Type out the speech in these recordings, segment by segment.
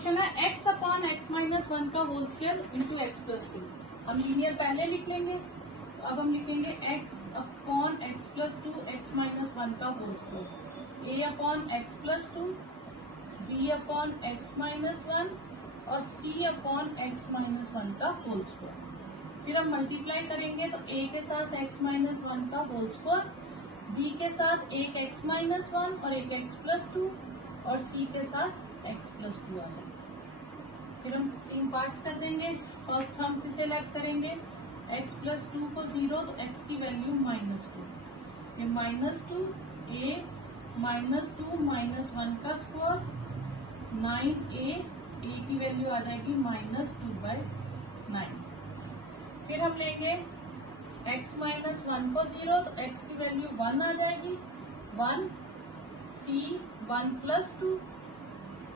Question है x upon x minus one का whole square into x plus two. हम linear पहले लिख लेंगे, तो अब हम लिखेंगे x upon x plus two x minus one का whole square, a upon x plus two, b upon x minus one और c upon x minus one का होल स्क्वायर। फिर हम मल्टीप्लाई करेंगे तो a के साथ x माइनस वन का होल स्क्वायर, b के साथ एक x माइनस वन और एक x प्लस टू और c के साथ x प्लस टू आ जाएगा। फिर हम तीन पार्ट्स कर देंगे। फर्स्ट हम किसे लेट करेंगे, x प्लस टू को 0 तो x की वैल्यू माइनस टू, ये minus two a minus two minus one का स्क्वायर 9a, a की वैल्यू आ जाएगी माइनस टू बाई 9। फिर हम लेंगे x माइनस वन को 0 तो x की वैल्यू 1 आ जाएगी 1, c 1 प्लस टू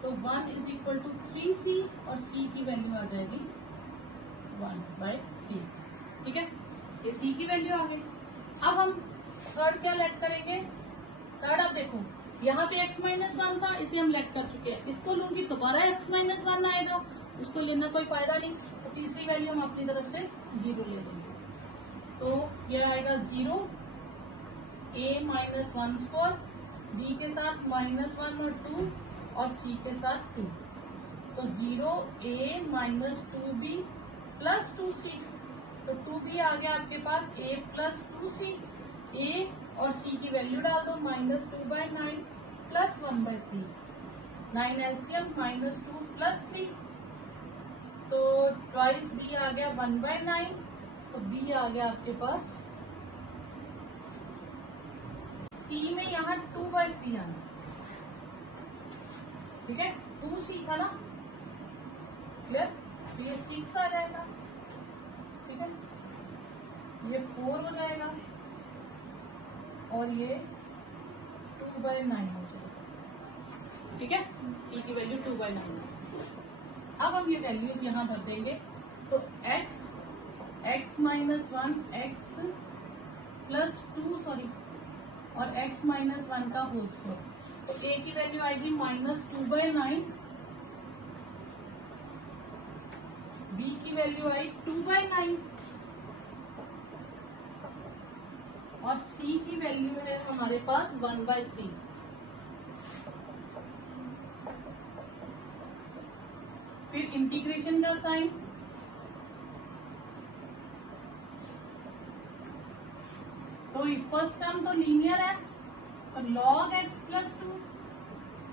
तो 1 इज इक्वल टू 3c और c की वैल्यू आ जाएगी 1/3। ठीक है, ये c की वैल्यू आ गई। अब हम थर्ड क्या लेट करेंगे, थर्ड अब देखो यहाँ पे x माइनस वन था, इसे हम लेट कर चुके हैं, इसको लूंगी दोबारा x माइनस वन आएगा, उसको लेना कोई फायदा नहीं, तो तीसरी वैल्यू हम अपनी तरफ से 0 ले लेंगे। तो ये आएगा 0, a minus one square, b के साथ माइनस वन और 2 और c के साथ 2, तो 0a minus 2b plus 2c, तो 2b आ गया आपके पास a प्लस 2c, a और c की वैल्यू डाल दो minus 2/9 plus 1/3, 9 LCM minus 2 plus 3, तो ट्वाइस b आ गया 1/9, तो b आ गया आपके पास c में यहाँ 2/3 आना, ठीक है, 2c था ना, क्लियर, तो ये 6 आ जाएगा, ठीक है, ये 4 हो जाएगा और ये 2/9 हो जाएगा, ठीक है, c की वैल्यू 2/9। अब हम ये वैल्यूज यहाँ भर देंगे, तो x minus one x plus 2 sorry और x माइनस वन का होल स्क्वायर, तो a की वैल्यू आएगी माइनस 2/9, b की वैल्यू आई 2/9 और c की वैल्यू है हमारे पास 1/3। फिर इंटीग्रेशन का साइन, तो फर्स्ट टर्म तो लीनियर है तो log x plus 2,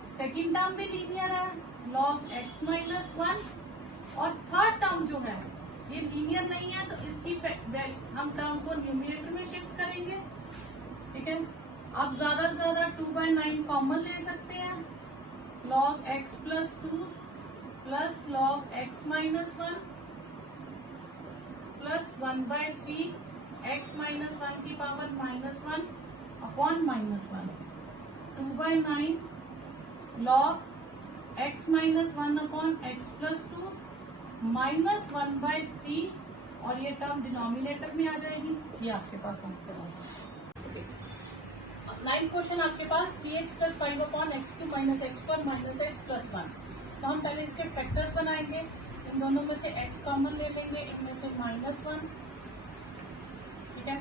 second term भी लीनियर है log x माइनस 1 और थर्ड टर्म जो है ये लीनियर नहीं है तो इसकी हम टर्म को न्यूमरेटर में शिफ्ट करेंगे, ठीक है। आप ज्यादा से ज्यादा 2/9 कॉमन ले सकते हैं, log x plus 2 plus log x minus 1 plus 1/3 x minus 1 की power -1 upon -1, 2/9 log x minus 1 upon x plus 2 -1/3 और ये टर्म डिनोमिनेटर में आ जाएगी, ये आपके पास आंसर होगा। 9th क्वेश्चन आपके पास 3x plus 5 upon x cube minus x square minus x plus 1। तो हम पहले इसके फैक्टर्स बनाएंगे, इन दोनों में से x कॉमन ले लेंगे, इनमें से -1, ठीक है,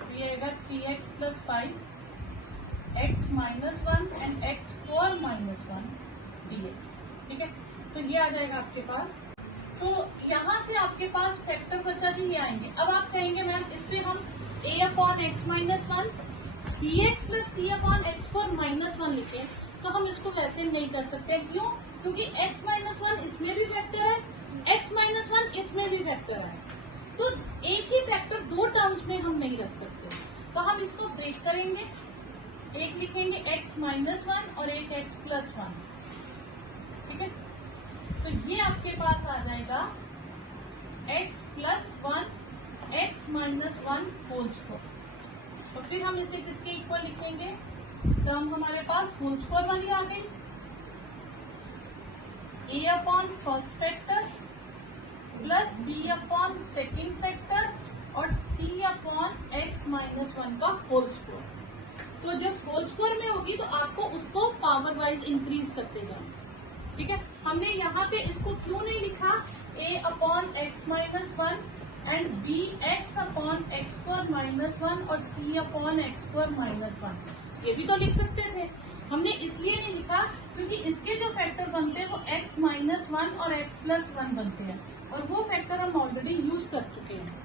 तो ये आएगा 3x plus 5 x minus 1 and x square minus 1 dx, ठीक है, तो ये आ जाएगा आपके पास। तो यहाँ से आपके पास फैक्टर बचा जी ये आएंगे। अब आप कहेंगे मैम इस पे हम a upon x minus 1 dx plus c upon x square minus 1 लिखे, तो हम इसको वैसे नहीं कर सकते, क्यों, क्योंकि x माइनस 1 इसमें भी फैक्टर है, x माइनस 1 इसमें भी फैक्टर है, तो एक ही फैक्टर दो टर्म्स में हम नहीं रख सकते, तो हम इसको ब्रेक करेंगे, एक लिखेंगे x माइनस 1 और एक x प्लस 1, ठीक है, तो ये आपके पास आ जाएगा x plus 1 x minus 1 whole square. तो फिर हम इसे किसके इक्वल लिखेंगे, टर्म हमारे पास होल स्क्वायर वाली आ गई, a upon first factor plus b upon second factor और c अपॉन x माइनस 1 का होल स्क्वायर। तो जब होल स्क्वायर में होगी तो आपको उसको पावर वाइज इंक्रीज करते जाना, ठीक है। हम हमने यहाँ पे इसको क्यों नहीं लिखा a upon x minus one and b x upon x square minus one और c upon x square minus one, ये भी तो लिख सकते थे। हमने इसलिए नहीं लिखा क्योंकि इसके जो फैक्टर बनते हैं वो x माइनस वन और x प्लस वन बनते हैं और वो फैक्टर हम ऑलरेडी यूज कर चुके हैं।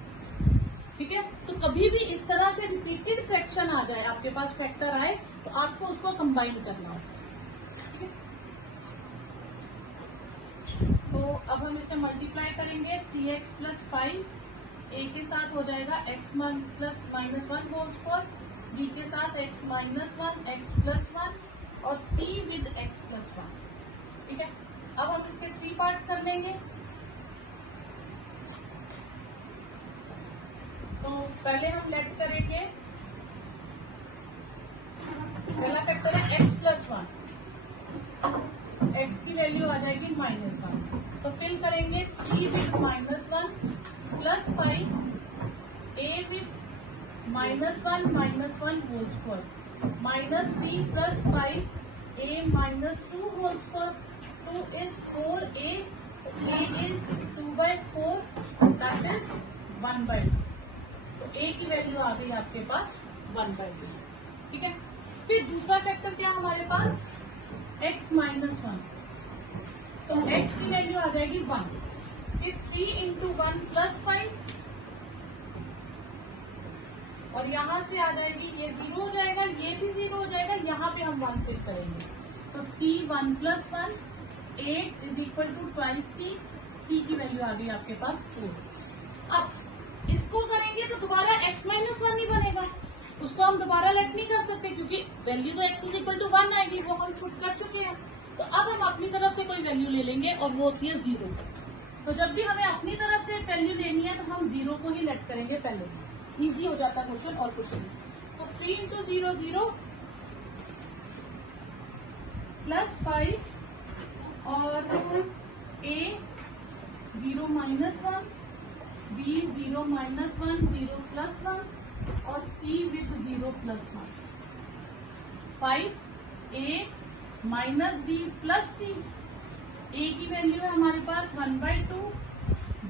ठीक है, तो कभी भी इस तरह से रिपीटेड फ्रैक्शन आ जाए, आपके पास फैक्टर आए, तो आपको उसको कंबाइन करना होगा। ठीक है, तो अब हम इसे मल्टीप्लाई करेंगे 3x प्लस 5, a के साथ हो जाएगा x plus minus one whole square, b के साथ x minus one, x plus one और c with x plus one. ठीक है, अब हम इसके 3 पार्ट्स कर लेंगे। तो पहले हम लेट करेंगे, पहला फैक्टर है x प्लस वन, x की वैल्यू आ जाएगी माइनस वन, तो फिल करेंगे 3 with minus one plus 5, a with minus one whole square minus 3 plus 5, a minus 2 whole square, 2 is 4a, a is 2/4, that is 1/2। तो a की value आ गई आपके पास 1/2। ठीक है, फिर दूसरा फैक्टर क्या हमारे पास x माइनस वन, तो x की वैल्यू आ जाएगी 1, फिर 3 इंटू 1 प्लस 5 और यहाँ से आ जाएगी, ये 0 हो जाएगा, ये भी 0 हो जाएगा, यहाँ पे हम 1 फिल करेंगे, तो c 1 plus 1 8 is equal to 12c, c की वैल्यू आ गई आपके पास 4। अब इसको करेंगे तो दोबारा x माइनस वन ही बनेगा, उसको हम दोबारा लेट नहीं कर सकते क्योंकि वैल्यू तो x इज इक्वल टू 1 आएगी, वो हम पुट कर चुके हैं। तो अब हम अपनी तरफ से कोई वैल्यू ले लेंगे और वो होती है 0। तो जब भी हमें अपनी तरफ से वैल्यू लेनी है तो हम 0 को ही लेट करेंगे पहले से, इजी हो जाता क्वेश्चन और कुछ नहीं। तो 3 इंटू 0 0 प्लस 5 और a 0 minus 1, b 0 minus 1 0 plus 1 और c with 0 plus 1, 5 a minus b plus c, a की वैल्यू है हमारे पास 1/2,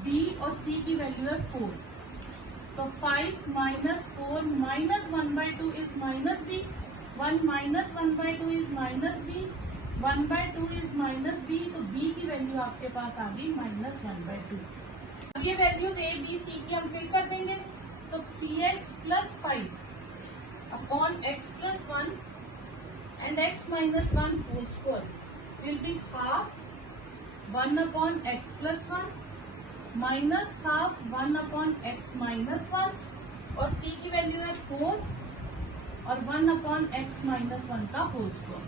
b और c की वैल्यू है 4, तो 5 minus 4 minus 1/2 is minus b, 1 minus 1/2 is minus b, 1/2 is minus b, तो b की वैल्यू आपके पास आ गई माइनस 1/2। अब ये वैल्यूज a b c की हम फिल कर देंगे, तो 3x plus 5 upon x plus 1 and x minus 1 whole square will be half 1 upon x plus 1 minus half 1 upon x minus 1 और c की वैल्यू है 4 और 1 अपॉन x माइनस 1 का होल स्क्वायर।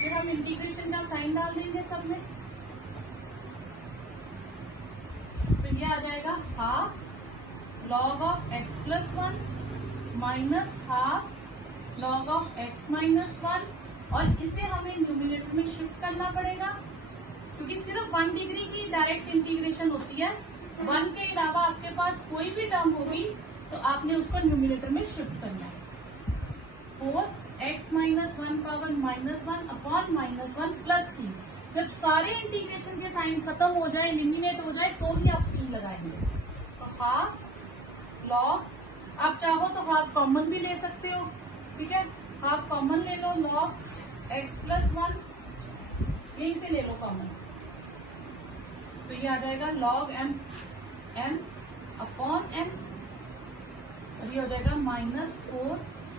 फिर हम इंटीग्रेशन का साइन डाल देंगे सब में, फिर ये आ जाएगा half log of x plus 1 minus half log of x minus 1 और इसे हमें न्यूमिनेटर में शिफ्ट करना पड़ेगा क्योंकि सिर्फ 1 डिग्री की डायरेक्ट इंटीग्रेशन होती है, 1 के अलावा आपके पास कोई भी टर्म होगी तो आपने उसको न्यूमिनेटर में शिफ्ट करना है। 4x minus 1 power minus 1 upon minus 1 plus c, जब सारे इंटीग्रेशन के साइन खत्म हो जाए, एलिमिनेट हो जाए, तो ही आप c लगाएंगे। तो हाफ लॉग, आप चाहो तो हाफ कॉमन भी ले सकते हो, ठीक है, हाफ कॉमन ले लो, लॉग x प्लस 1 यहीं से ले लो कॉमन, तो ये आ जाएगा लॉग m अपॉन m और ये हो जाएगा minus 4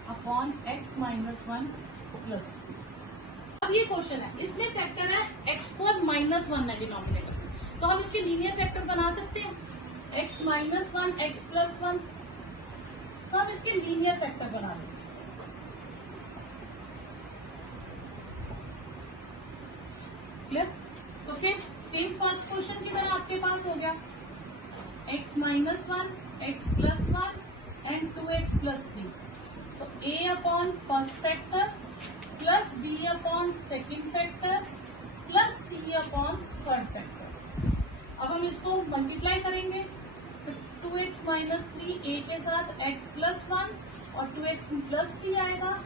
upon x minus 1 plus. अब ये क्वेश्चन है, इसमें फैक्टर है x स्क्वायर माइनस 1 है डिनोमिनेटर, तो हम इसके लीनियर फैक्टर बना सकते हैं x माइनस 1 x प्लस 1, तो हम इसके लीनियर फैक्टर बना लेंगे। क्लियर? तो फिर सेम फर्स्ट क्वेश्चन की तरह आपके पास हो गया x minus 1 x plus 1 and 2x plus 3, तो a upon first factor plus b upon second factor plus c upon third factor. अब हम इसको मल्टीप्लाई करेंगे, तो 2x माइनस 3 a के साथ x प्लस 1 और 2x प्लस 3 आएगा,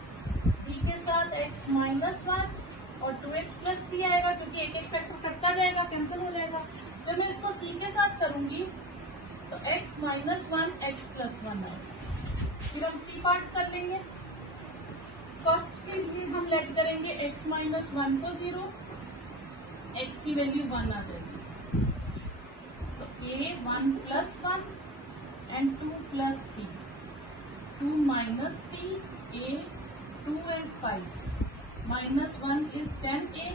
b के साथ x माइनस 1 और 2x प्लस 3 आएगा क्योंकि एक एक फैक्टर कटता जाएगा, कैंसिल हो जाएगा। जब मैं इसको c के साथ करूंगी तो x माइनस 1 x प्लस 1 आएगा। फिर हम 3 पार्ट्स कर लेंगे। फर्स्ट के लिए हम लेट करेंगे x माइनस 1 को 0, x की वैल्यू 1 आ जाएगी। तो a 1 plus 1 and 2 plus 3, 2 minus 3, a 2 and 5, minus 1 is 10a,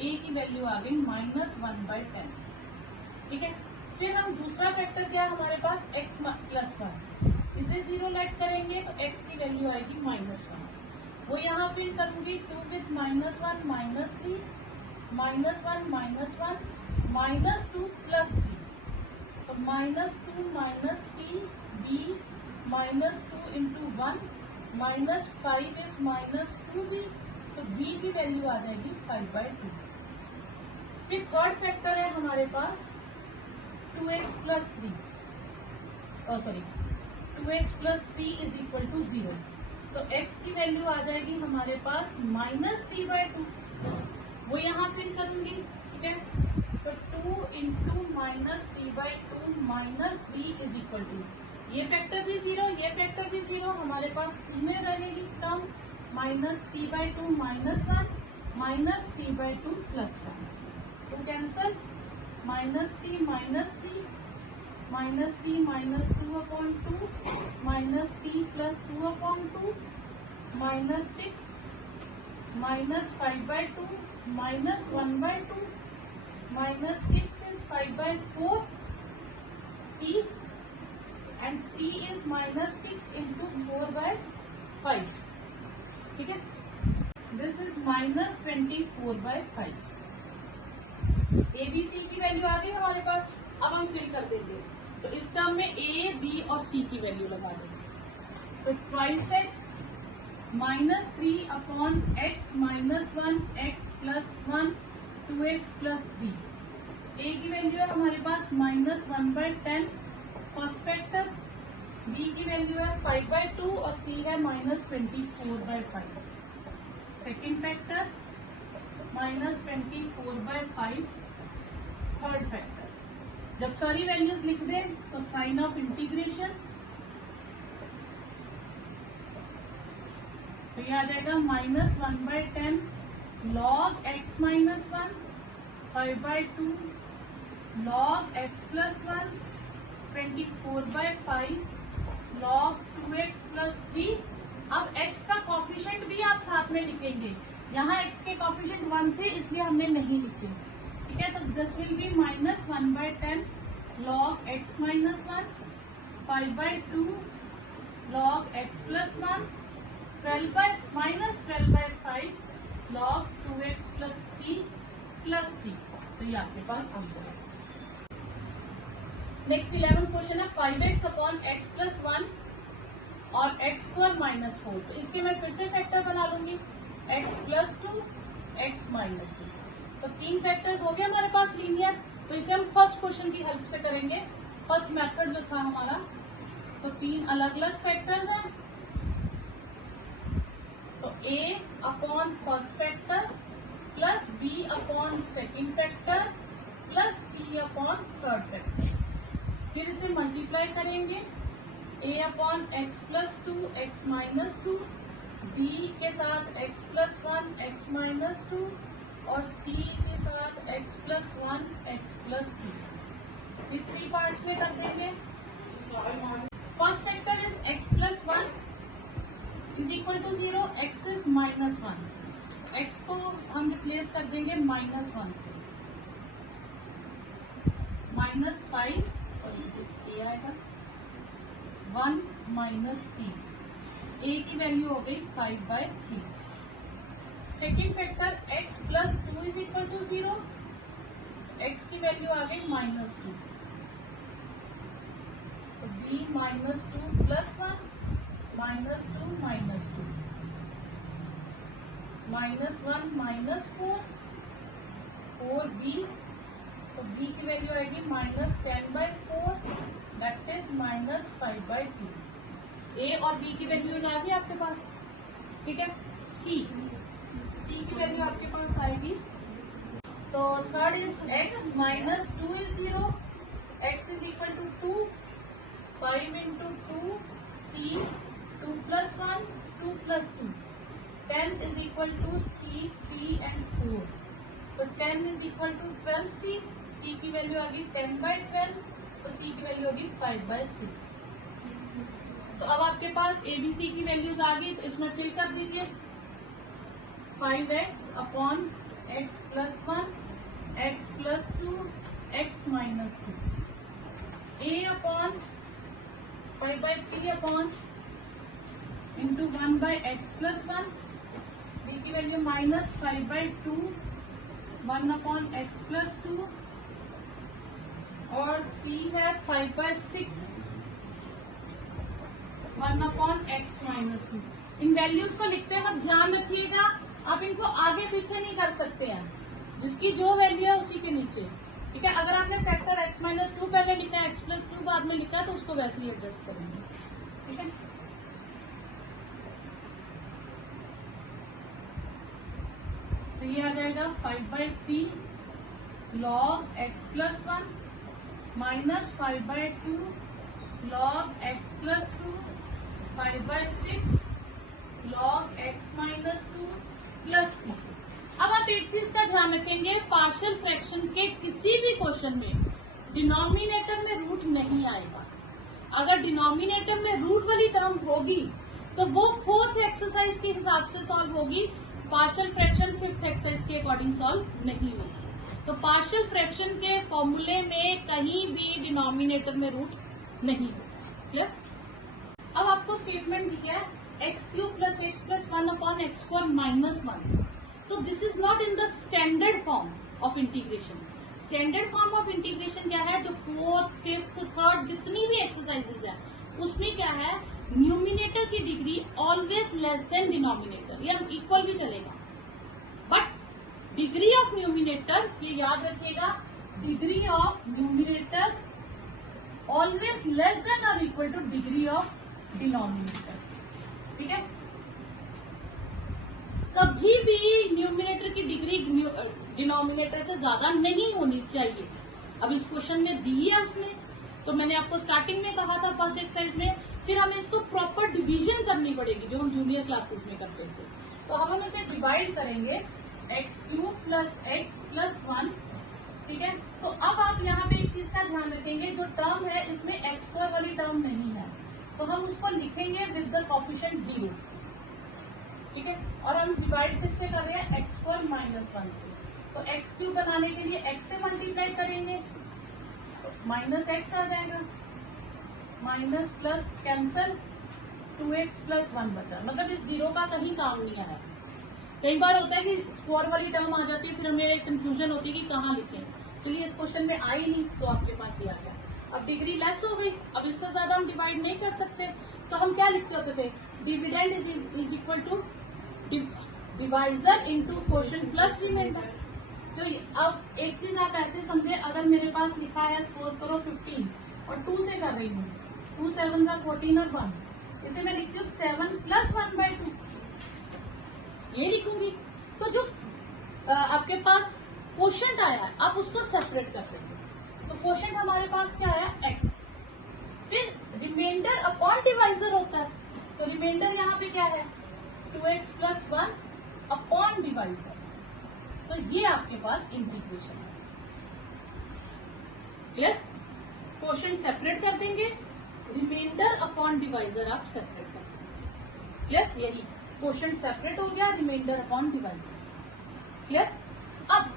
a की वैल्यू आ गई माइनस 1/10। ठीक है, फिर हम दूसरा फैक्टर क्या है हमारे पास x प्लस 1, इसे 0 लेट करेंगे तो x की वैल्यू आएगी माइनस 1। वो यहाँ फिर करूंगी 2 with minus 1 minus 3, minus 1 minus 1 minus 2 plus 3, तो minus 2 minus 3 b minus 2 into 1 minus 5 is minus 2b, तो b की वैल्यू आ जाएगी 5/2। फिर थर्ड फैक्टर है हमारे पास 2x plus 3, 2x plus 3 is equal to 0, तो x की वैल्यू आ जाएगी हमारे पास माइनस 3/2। वो यहाँ फिर करूंगी, ठीक है, तो 2 into minus 3/2 minus 3 is equal to, ये फैक्टर भी 0, ये फैक्टर भी 0, हमारे पास c में रहेगी term minus 3/2 minus 1 minus 3/2 plus 1, तो cancel, minus 3 minus 3 minus 3 minus 2/2 minus 3 plus 2/2 minus 6 minus 5/2 minus 1/2 minus 6 is 5/4 c and c is minus 6 into 4/5। ठीक है, this is minus 24/5। A B C की value आ गई हमारे पास। अब हम फिल कर देंगे, तो इस टर्म में ए बी और सी की वैल्यू लगा देंगे। तो twice x minus 3 upon x minus 1 x plus 1 2x plus 3, ए की वैल्यू है हमारे पास माइनस 1/10 फर्स्ट फैक्टर, बी की वैल्यू है 5/2 और सी है minus 24/5 second factor, minus 24/5 third factor. जब सारी वैल्यूज लिख दें तो साइन ऑफ इंटीग्रेशन, तो ये आ जाएगा minus 1/10 log x minus 1 5/2 log x plus 1 24/5 log 2x plus 3। अब x का कॉफिशिएंट भी आप साथ में लिखेंगे, यहाँ x के कॉफिशिएंट 1 थे इसलिए हमने नहीं लिखे। ठीक है, तो this will be minus 1/10 log x minus 1 5/2 log x plus 1 minus 12/5 log 2x plus 3 plus c। तो ये आपके पास आंसर है। नेक्स्ट 11th क्वेश्चन है 5x अपॉन x प्लस 1 और x² माइनस 4। तो इसके मैं फिर से फैक्टर बना लूंगी, x प्लस 2 x माइनस 2, तो 3 फैक्टर्स हो गए हमारे पास लीनियर। तो इसे हम फर्स्ट क्वेश्चन की हेल्प से करेंगे, फर्स्ट मेथड जो था हमारा। तो 3 अलग अलग फैक्टर्स हैं, तो a upon first factor plus b upon second factor plus c upon third factor. फिर इसे मल्टीप्लाई करेंगे, a upon x plus 2 x minus 2, b के साथ x प्लस 1 x माइनस 2 और c के साथ x प्लस 1 x प्लस 2। ये 3 parts में कर देंगे। First factor is x plus 1 is equal to 0, x is minus 1, x को हम रिप्लेस कर देंगे माइनस 1 से, माइनस 5 सॉरी a आएगा 1 माइनस 3, a की वैल्यू हो गई 5/3। Second factor x plus 2 is equal to 0, x की वैल्यू आ गई माइनस 2, तो b minus 2 plus 1 minus 2 minus 2 minus 1 minus 4 4b, तो b की वैल्यू आएगी minus 10/4 that is minus 5/2। a और b की वैल्यू आ गई आपके पास। ठीक है, c की वैल्यू आपके पास आएगी तो third is x minus 2 is 0, x is equal to 2, 5 into 2 c, 2 plus 1 2 plus 2, 10 is equal to c 3 and 4, तो 10 is equal to 12c, c की वैल्यू आ गई 10/12, तो c की वैल्यू होगी 5/6। तो अब आपके पास ABC की वैल्यूज आ गई, तो इसमें फिल कर दीजिए 5x upon x plus 1, x plus 2, x minus 2, a upon 5/3 upon into 1/x plus 1, b की value minus 5/2, 1 upon x plus 2, और c है 5/6, 1 अपॉन x माइनस 2। इन वैल्यूज को लिखते वक्त ध्यान रखिएगा, आप इनको आगे पीछे नहीं कर सकते हैं, जिसकी जो वैल्यू है उसी के नीचे, ठीक है। अगर आपने फैक्टर x माइनस 2 पहले लिखा है, x प्लस 2 बाद में लिखा है, तो उसको वैसे ही एडजस्ट करेंगे, ठीक है। तो ये आ जाएगा 5/3 log x plus 1 minus 5/2 log x plus 2, 5/6 log x minus 2 plus c। अब आप एक चीज का ध्यान रखेंगे, पार्शियल फ्रैक्शन के किसी भी क्वेश्चन में डिनोमिनेटर में रूट नहीं आएगा। अगर डिनोमिनेटर में रूट वाली टर्म होगी तो वो फोर्थ एक्सरसाइज के हिसाब से सॉल्व होगी, पार्शियल फ्रैक्शन फिफ्थ एक्सरसाइज के अकॉर्डिंग सॉल्व नहीं होगी। तो पार्शियल फ्रैक्शन के फॉर्मूले में कहीं भी डिनोमिनेटर में रूट नहीं होगा, क्लियर। अब आपको स्टेटमेंट दिया है x³ plus x plus 1 upon x² minus 1, तो this is not in the standard form of integration. Standard form of integration क्या है, जो फोर्थ फिफ्थ थर्ड जितनी भी एक्सरसाइजेज है उसमें क्या है, न्यूमिनेटर की degree always less than denominator, ये हम इक्वल भी चलेगा, बट डिग्री ऑफ न्यूमिनेटर, ये याद रखिएगा, degree of numerator always less than और equal to degree of denominator, ठीक है। कभी भी न्यूमिनेटर की डिग्री डिनोमिनेटर से ज्यादा नहीं होनी चाहिए। अब इस क्वेश्चन में दी है उसने, तो मैंने आपको स्टार्टिंग में कहा था फर्स्ट एक्सरसाइज में, फिर हमें इसको प्रॉपर डिवीजन करनी पड़ेगी जो हम जूनियर क्लासेस में करते थे। तो हम इसे डिवाइड करेंगे x³ प्लस x प्लस 1, ठीक है। तो अब आप यहाँ पे एक चीज का ध्यान रखेंगे, जो टर्म है इसमें x² वाली टर्म नहीं है, तो हम उसको लिखेंगे विद द कोफिशिएंट 0, ठीक है। और हम डिवाइड किससे कर रहे हैं, x² माइनस 1 से, तो x³ बनाने के लिए x से मल्टीप्लाई करेंगे, तो माइनस x आ जाएगा, minus plus cancel, 2x plus 1 बचा, मतलब इस 0 का कहीं काम नहीं आया। कई बार होता है कि स्क्वायर वाली टर्म आ जाती है, फिर हमें कंफ्यूजन होती है कि कहाँ लिखें। चलिए इस क्वेश्चन में आई नहीं, तो आपके पास ये आ गया। अब डिग्री लेस हो गई, अब इससे ज्यादा हम डिवाइड नहीं कर सकते, तो हम क्या लिखते होते थे, dividend is equal to divisor into quotient plus remainder. तो अब एक चीज आप ऐसे समझे, अगर मेरे पास लिखा है सपोज करो 15 और 2 से कर रही हूँ, 2 7 14 और 1, इसे मैं लिखती हूँ 7 प्लस 1/2, ये लिखूंगी। तो जो आपके पास क्वोशिएंट आया है, आप उसको सेपरेट कर देंगे, तो क्वोशिएंट हमारे पास क्या आया, x, फिर रिमाइंडर अपॉन डिवाइजर होता है, तो रिमाइंडर यहाँ पे क्या है, 2x प्लस 1 अपॉन डिवाइजर, तो ये आपके पास इंटीग्रेशन है, क्लियर। क्वोशिएंट सेपरेट कर देंगे, रिमाइंडर अपॉन डिवाइजर आप सेपरेट कर देंगे, क्लियर। यही क्वोशिएंट सेपरेट हो गया, रिमाइंडर अपॉन डिवाइजर, क्लियर। अब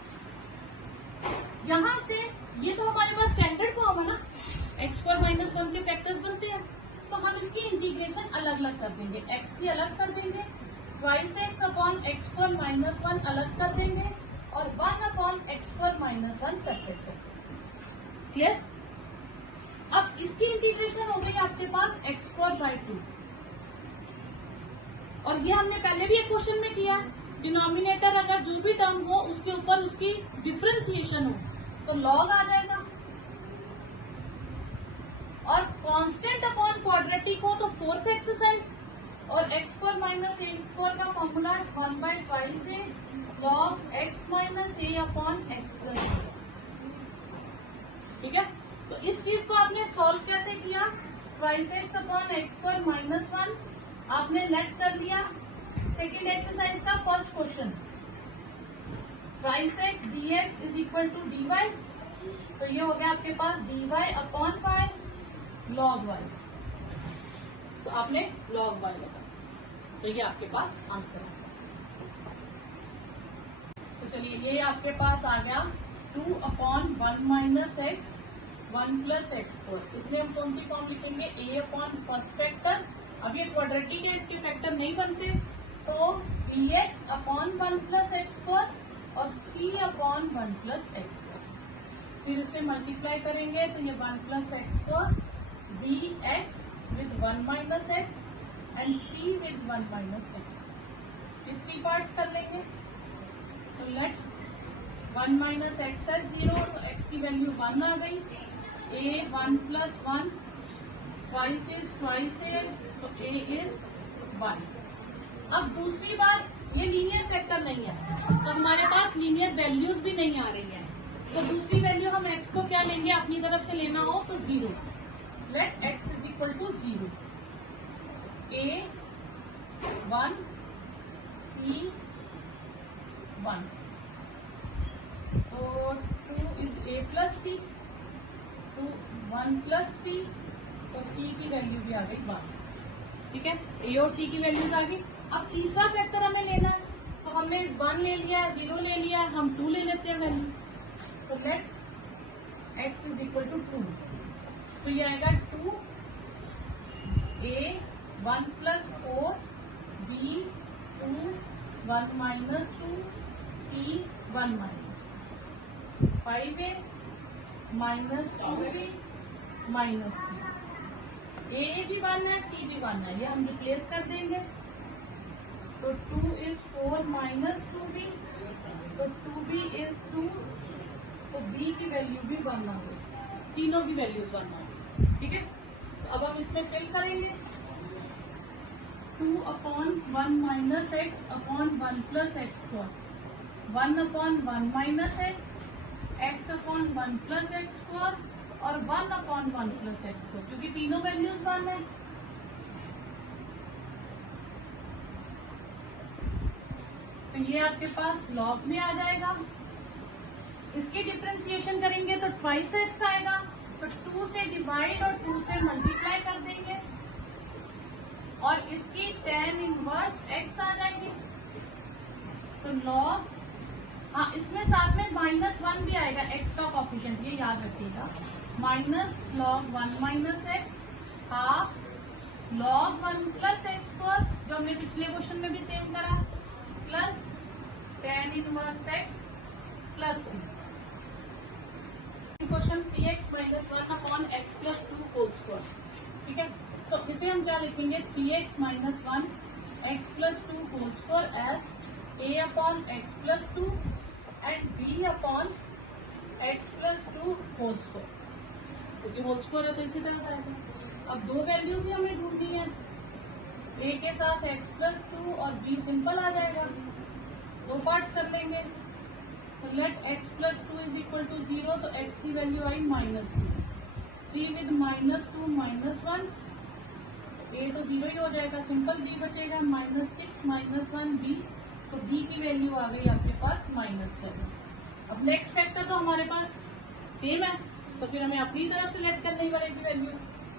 यहां से ये तो हमारे पास स्टैंडर्ड फॉर्म है ना, x² माइनस 1 के फैक्टर्स बनते हैं, तो हम इसकी इंटीग्रेशन अलग अलग कर देंगे, x की अलग कर देंगे, twice x upon x² minus 1 अलग कर देंगे, और 1 अपॉन x² माइनस 1 सेपरेट कर देंगे, क्लियर। अब इसकी इंटीग्रेशन हो गई आपके पास x²/2, और ये हमने पहले भी एक क्वेश्चन में किया, डिनोमिनेटर अगर जो भी टर्म हो उसके ऊपर उसकी डिफरेंशिएशन हो तो लॉग आ जाएगा, और कांस्टेंट अपॉन क्वाड्रेटिक हो तो फोर्थ एक्सरसाइज, और एक्स स्क्वायर माइनस ए स्क्वायर का फॉर्मूला है 1/2 से log x माइनस ए अपॉन एक्स प्लस ए। ठीक है, तो इस चीज को आपने सॉल्व कैसे किया? Twice x upon x square minus 1 आपने लेट कर दिया। सेकेंड एक्सरसाइज का first question, twice x d x is equal to d y, तो ये हो गया आपके पास d y upon y log y, तो आपने लॉग वाई लगा, तो ये आपके पास आंसर है। तो चलिए ये आपके पास आ गया 2/1 minus x 1 plus x square. इसमें हम कौन सी फॉर्म लिखेंगे? A upon first factor. अब ये क्वाड्रेटिक है, इसके फैक्टर नहीं बनते, तो B x upon 1 plus x square और C upon 1 plus x square. फिर इसे मल्टीप्लाई करेंगे तो ये 1 plus x square, B x with 1 minus x and C with 1 minus x. ये 3 पार्ट्स कर लेंगे, तो लेट 1 माइनस एक्स है 0, तो एक्स की वैल्यू 1 आ गई। ए 1 प्लस 1 ट्वाइस इज ट्वाइस ए, तो ए इज 1। अब दूसरी बार ये लीनियर फैक्टर नहीं है, तो हमारे पास लीनियर वैल्यूज भी नहीं आ रही है, तो दूसरी वैल्यू हम x को क्या लेंगे? अपनी तरफ से लेना हो तो 0। Let x is equal to 0, a 1 c 1, तो 2 is a plus c, 1 plus c, तो c की वैल्यू भी आ गई 1। ठीक है, a और c की वैल्यूज आ गई। अब तीसरा फैक्टर हमें लेना है, तो हमने 1 ले लिया, 0 ले लिया, हम 2 ले लेते हैं वैल्यू, तो let x is equal to 2, तो ये आएगा 2 a 1 plus 4 b 2 1 minus 2 c 1 minus 2 5a minus 2b minus c. A भी 1 है, सी भी 1 है, ये हम रिप्लेस कर देंगे, तो 2 इज 4 माइनस 2b, तो 2b इज 2, तो b की वैल्यू भी 1 आ गई, तीनों की वैल्यूज 1 आ गई। ठीक है, तो अब हम इसमें फिल करेंगे 2/1 minus x upon 1 plus x square, 1/1 minus x, x upon 1 plus x square और 1/1 प्लस एक्स स्क्वायर, क्योंकि तीनों वैल्यूज 1 है। तो ये आपके पास लॉग में आ जाएगा। इसकी डिफरेंशिएशन करेंगे तो ट्वाइस एक्स आएगा, तो 2 से डिवाइड और 2 से मल्टीप्लाई कर देंगे और इसकी tan इनवर्स x आ जाएगी, तो लॉग, हाँ इसमें साथ में -1 भी आएगा, x का कोफिशिएंट, ये याद रखिएगा, minus log 1 minus x half log 1 plus x square, जो हमने पिछले क्वेश्चन में भी सेम करा, plus tan inverse x plus c. Question 3x minus 1 upon x plus 2 whole square. ठीक है, तो इसे हम क्या लिखेंगे? 3x minus 1 x plus 2 whole square as a upon x plus 2 and b upon x plus 2 whole square, क्योंकि whole square है तो इसी तरह से आएगा। अब दो वैल्यूज ही हमें ढूंढनी है, a के साथ x प्लस 2 और b सिंपल आ जाएगा, दो पार्ट्स कर लेंगे, तो let x plus 2 is equal to 0, तो x की वैल्यू आई -2, 3 विद -2 -1, a तो 0 ही हो जाएगा, सिंपल b बचेगा -6 -1 b, तो b की वैल्यू आ गई आपके पास -7। अब नेक्स्ट फैक्टर तो हमारे पास सेम है, तो फिर हमें अपनी तरफ से लेट करनी पड़ेगी वैल्यू,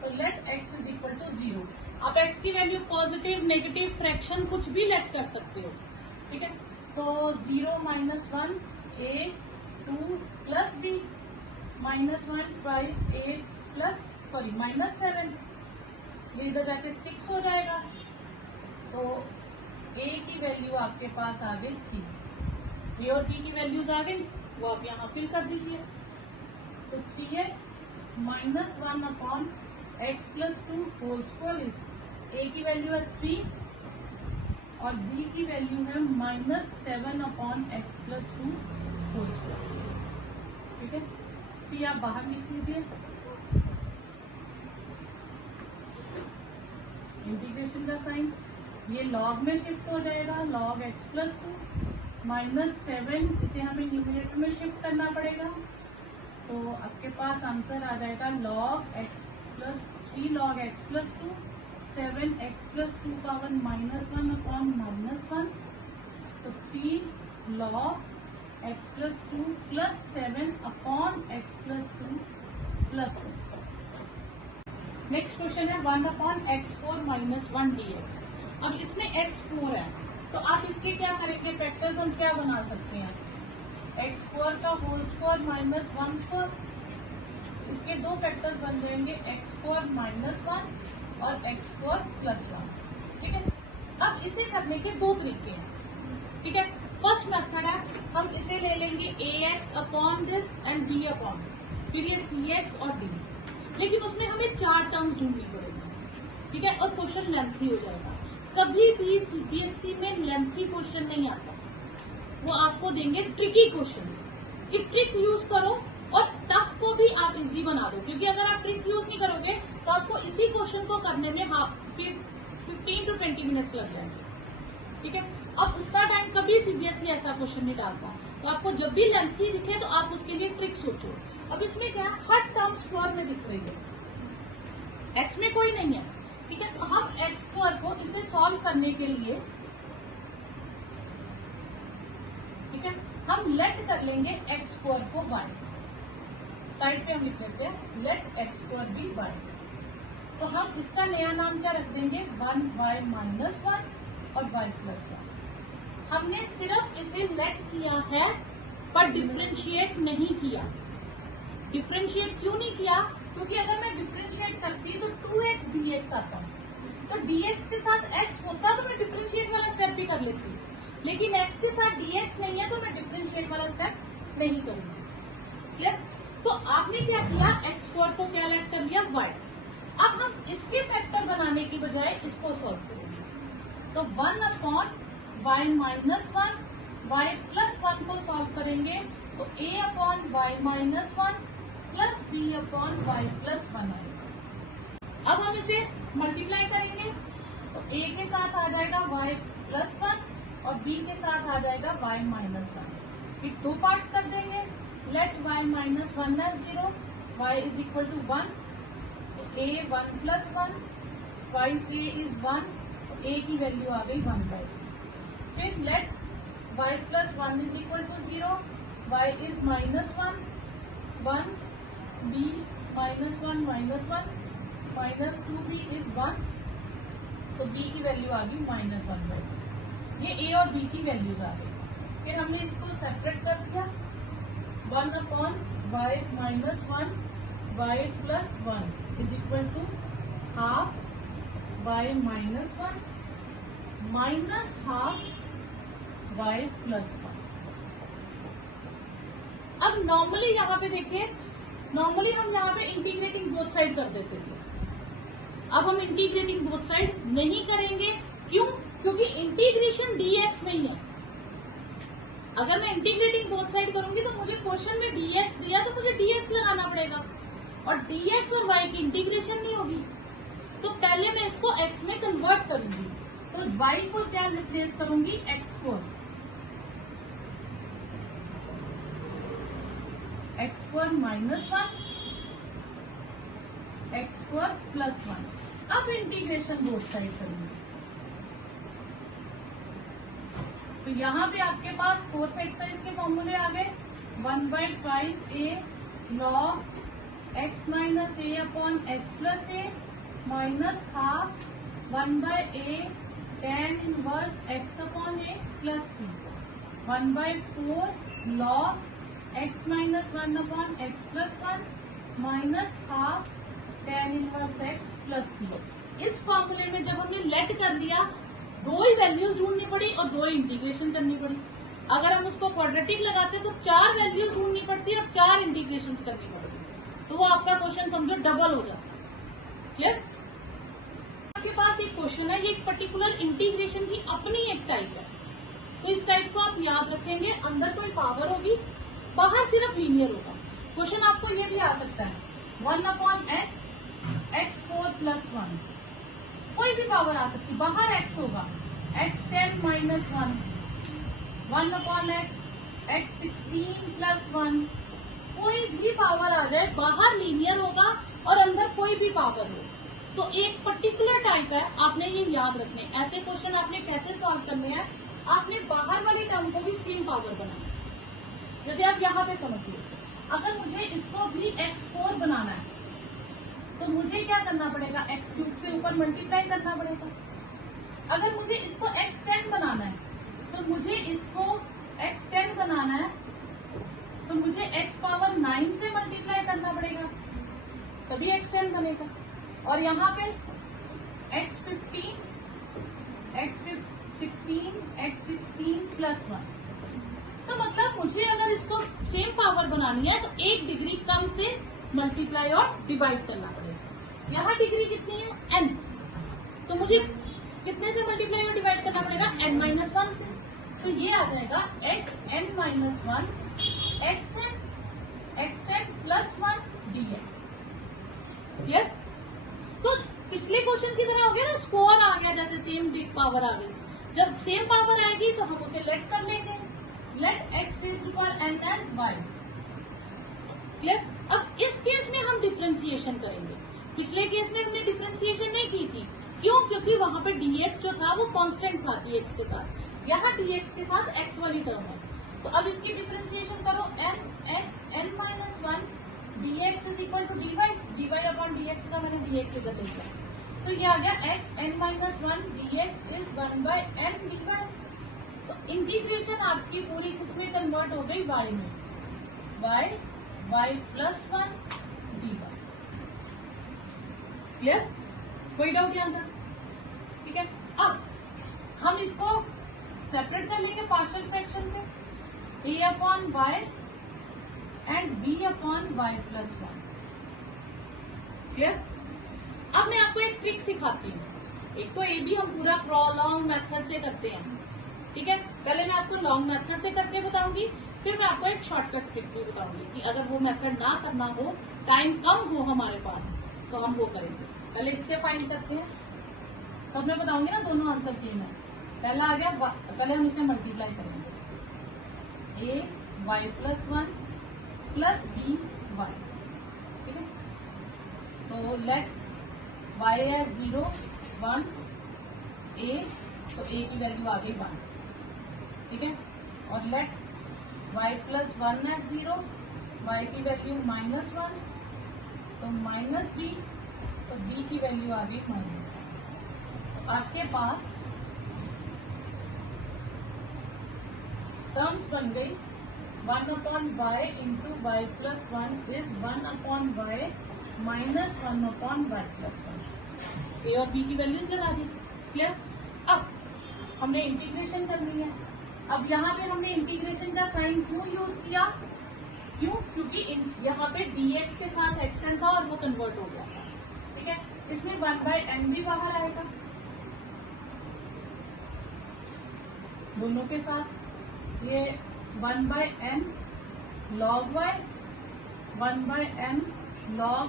तो let x is equal to 0। आप x की वैल्यू पॉजिटिव नेगेटिव फ्रैक्शन कुछ भी लेट कर सकते हो। ठीक है, तो 0 -1 a 2 plus b -1 twice a plus -7, ये इधर जाके 6 हो जाएगा, तो a की वैल्यू आपके पास आ गई 3, a और b की वैल्यूज आ गई, वो आप यहाँ फिल कर दीजिए, तो 3x minus 1 upon x plus 2 whole square is a की वैल्यू है 3 और b की वैल्यू है -7 upon x plus 2 whole square. ठीक है, तो ये आप बाहर लिख लीजिए, इंटीग्रेशन का साइन, ये लॉग में शिफ्ट हो जाएगा, log x प्लस 2 माइनस 7, इसे हमें न्यूमरेटर में शिफ्ट करना पड़ेगा। तो आपके पास आंसर आ जाएगा log x plus 3 log x plus 2 7x plus 2 power -1 upon -1। तो 3 log x plus 2 plus 7 upon x plus 2 plus. Next question है 1 अपॉन x4 माइनस 1 dx। अब इसमें x4 है तो आप इसके क्या करेंगे, फैक्टर्स हम क्या बना सकते हैं, x स्क्वायर का होल स्क्वायर माइनस 1 स्क्वायर। इसके दो फैक्टर्स बन जाएंगे x स्क्वायर माइनस 1 और x स्क्वायर प्लस 1। ठीक है, अब इसे करने के दो तरीके हैं। ठीक है, फर्स्ट मेथड है हम इसे ले लेंगे ax upon this and d upon, फिर ये cx और d, लेकिन उसमें हमें 4 टर्म्स ढूंढनी पड़ेगी। ठीक है, और क्वेश्चन लेंथी हो जाएगा। कभी भी सीबीएसई में लेंथी क्वेश्चन नहीं आता, वो आपको देंगे ट्रिकी क्वेश्चंस। ये ट्रिक यूज करो और टफ को भी आप इजी बना दो, क्योंकि अगर आप ट्रिक यूज नहीं करोगे तो आपको इसी क्वेश्चन को करने में 15 to 20 मिनट्स लग जाएंगे। ठीक है, अब उतना टाइम कभी सीबीएसई ऐसा क्वेश्चन नहीं डालता, तो आपको जब भी लेंथी दिखे तो आप उसके लिए ट्रिक सोचो। अब इसमें क्या है, हर टर्म स्क्वायर में दिख रही है, एक्स में कोई नहीं है। ठीक है, तो हम एक्स स्क्वायर को इसे सॉल्व करने के लिए, ठीक है, हम लेट कर लेंगे एक्स स्क्वायर को y, साइड पे हम लिख लेते हैं let x square be y। तो हम इसका नया नाम क्या रख देंगे, 1y माइनस 1 और y प्लस 1। हमने सिर्फ इसे लेट किया है पर डिफरेंशिएट नहीं किया। डिफरेंशिएट क्यों नहीं किया, क्योंकि अगर मैं डिफरेंशिएट करती तो 2x dx आता, तो dx के साथ x होता तो मैं डिफरेंशिएट वाला स्टेप भी कर लेती, लेकिन x के साथ dx नहीं है तो मैं डिफरेंशिएट वाला स्टेप नहीं करूंगी। क्लियर? तो आपने क्या किया, x स्क्वायर को क्या लेट कर लिया, y। अब हम इसके फैक्टर बनाने की बजाय इसको सॉल्व करेंगे, तो 1 upon y minus 1 y plus 1 को सॉल्व करेंगे तो a upon y minus 1 plus b upon y plus 1 आएगा। अब हम इसे मल्टीप्लाई करेंगे तो a के साथ आ जाएगा y प्लस 1 और b के साथ आ जाएगा y माइनस 1। फिर दो पार्ट्स कर देंगे, लेट y माइनस 1 है 0, y इज इक्वल टू 1, तो a 1 प्लस 1, y से इज 1, तो a की वैल्यू आ गई 1/2। फिर let y plus 1 is equal to 0, y is minus 1, b minus 1 minus 1 minus 2b is 1, तो b की वैल्यू आ गई माइनस 1/2। ये a और b की वैल्यूज आ गई। फिर हमने इसको सेपरेट कर दिया, 1 upon y minus 1 y plus 1 is equal to half y minus 1 minus half y plus 1। अब नॉर्मली यहाँ पे देखिए, नॉर्मली हम यहाँ पे इंटीग्रेटिंग बोथ साइड कर देते थे, अब हम इंटीग्रेटिंग बोथ साइड नहीं करेंगे। क्यों? क्योंकि इंटीग्रेशन dx में ही है। अगर मैं इंटीग्रेटिंग बोथ साइड करूंगी तो मुझे क्वेश्चन में dx दिया तो मुझे dx लगाना पड़ेगा, और dx और y की इंटीग्रेशन नहीं होगी, तो पहले मैं इसको x में कन्वर्ट करूंगी। तो y को क्या रिप्लेस करूंगी, x square minus 1 x square plus 1। अब इंटीग्रेशन बोथ साइड करेंगे, तो यहाँ पे आपके पास फोर्थ एक्सरसाइज के फॉर्मूले आ गए, 1/2 a log x minus a upon x plus a minus half 1/a tan inverse x upon a plus c, 1/4 log x minus 1 upon x plus 1 minus half tan inverse x plus c। इस फॉर्मूले में जब हमने late कर दिया, दो ही values ढूंढनी पड़ी और दो ही इंटीग्रेशन करनी पड़ी। अगर हम उसको क्वाड्रेटिक लगाते तो 4 वैल्यूज ढूंढनी पड़ती और 4 इंटीग्रेशन करनी पड़ती, तो वो आपका क्वेश्चन समझो डबल हो जाता। क्लियर? आपके पास एक क्वेश्चन है, ये एक पर्टिकुलर इंटीग्रेशन की अपनी एक टाइप है, तो इस टाइप को आप याद रखेंगे, अंदर कोई पावर होगी, बाहर सिर्फ लीनियर होगा। क्वेश्चन आपको ये भी आ सकता है, 1 अपॉन x x4 प्लस 1, कोई भी पावर आ सकती, बाहर x होगा, x 10 minus 1, 1 upon x 16 plus 1, कोई भी पावर आ जाए, बाहर लीनियर होगा और अंदर कोई भी पावर हो, तो एक पर्टिकुलर टाइप है, आपने ये याद रखने। ऐसे क्वेश्चन आपने कैसे सॉल्व करने हैं, आपने बाहर वाली टर्म को भी सेम पावर बनाना है। जैसे आप यहाँ पे समझिए, अगर मुझे इसको भी x4 बनाना है तो मुझे क्या करना पड़ेगा, x क्यूब से ऊपर मल्टीप्लाई करना पड़ेगा। अगर मुझे इसको x10 बनाना है तो मुझे इसको x10 बनाना है तो मुझे x पावर 9 से मल्टीप्लाई करना पड़ेगा, तभी x10 बनेगा। और यहाँ पे x15, x16 प्लस 1, तो मतलब मुझे अगर इसको सेम पावर बनानी है तो 1 डिग्री कम से मल्टीप्लाई और डिवाइड करना पड़ेगा। यहाँ डिग्री कितनी है, n, तो मुझे कितने से मल्टीप्लाई और डिवाइड करना पड़ेगा, n-1 से। तो ये आ जाएगा xn-1 xn plus 1 dx। Clear? तो पिछले क्वेश्चन की तरह हो गया ना, स्क्वायर आ गया, जैसे सेम पावर आ गई। जब सेम पावर आएगी तो हम उसे लेट कर लेंगे, let x raise to power n as y। Clear? अब इस केस में हम डिफरेंशिएशन करेंगे, पिछले केस में हमने डिफरेंशिएशन नहीं की थी, क्यों? क्योंकि वहां पे dx जो था वो कांस्टेंट था dx के साथ, यहाँ dx के साथ x वाली टर्म है। तो अब इसकी डिफरेंशिएशन करो, n-1 dx is equal to dy upon dx का मैंने dx इधर लिखा, तो ये आ गया xn-1 dx is 1/n dy। तो इंटीग्रेशन आपकी पूरी किसमें कन्वर्ट हो गई, y में, y प्लस 1 dy। क्लियर? कोई डाउट यहाँ था? ठीक है, अब हम इसको सेपरेट कर लेंगे पार्शियल फ्रैक्शन से, a upon y and b upon y plus 1। Clear? अब मैं आपको एक ट्रिक सिखाती हूँ। एक तो ए बी हम पूरा लॉन्ग मेथड से करते हैं, ठीक है। पहले मैं आपको लॉन्ग मेथड से करके बताऊंगी, फिर मैं आपको एक शॉर्टकट ट्रिक भी बताऊंगी कि अगर वो मेथड ना करना हो, टाइम कम हो हमारे पास, तो हम वो करेंगे। पहले इससे फाइंड करते हैं, तब मैं बताऊंगी ना दोनों आंसर सेम है। पहला आ गया, पहले हम इसे मल्टीप्लाई करेंगे, a y plus 1 plus b y, ठीक है। तो लेट y है 0 1 a, तो a की वैल्यू आ गई 1, ठीक है। और लेट y प्लस 1 है 0, y की वैल्यू -1, तो माइनस b, तो b की वैल्यू आ गई -1। तो आपके पास टर्म्स बन गई 1 upon y into y plus 1 is 1 upon y minus 1 upon y plus 1। A और बी की वैल्यूज लगा दी। क्लियर? अब हमने इंटीग्रेशन करनी है। अब यहाँ पे हमने इंटीग्रेशन का साइन क्यों यूज किया? क्यों? क्योंकि यहाँ पे dx के साथ xn था और वो कन्वर्ट हो गया था, ठीक है। इसमें 1/n भी बाहर आएगा दोनों के साथ, ये 1/n log y, 1/n log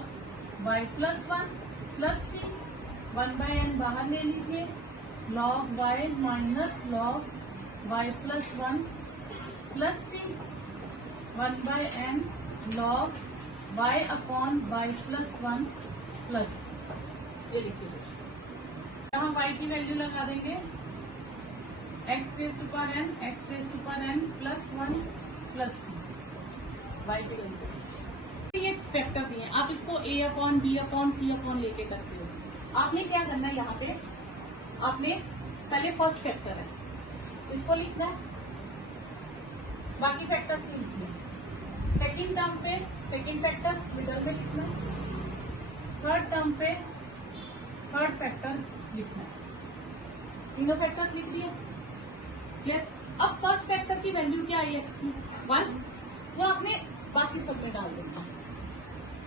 y plus 1 plus c, 1/n बाहर ले लीजिए, log y minus log y plus 1 plus c, 1/n log y upon y plus 1 plus, ये लिखिए। यहाँ y की वैल्यू लगा देंगे x raise to power n plus 1 plus c, y की वैल्यू। ये फैक्टर दिए, आप इसको a upon b upon c upon लेके करते हो। आपने क्या करना है, यहाँ पे आपने पहले फर्स्ट फैक्टर है इसको लिखना है, बाकी फैक्टर्स नहीं लिखना। सेकंड टर्म पे सेकंड फैक्टर मिडल में लिखना है, थर्ड टर्म पे थर्ड फैक्टर लिखना है। तीनों फैक्टर्स लिख दिए। क्लियर? अब फर्स्ट फैक्टर की वैल्यू क्या आई एक्स की 1, वो आपने बाकी सब में डाल देना।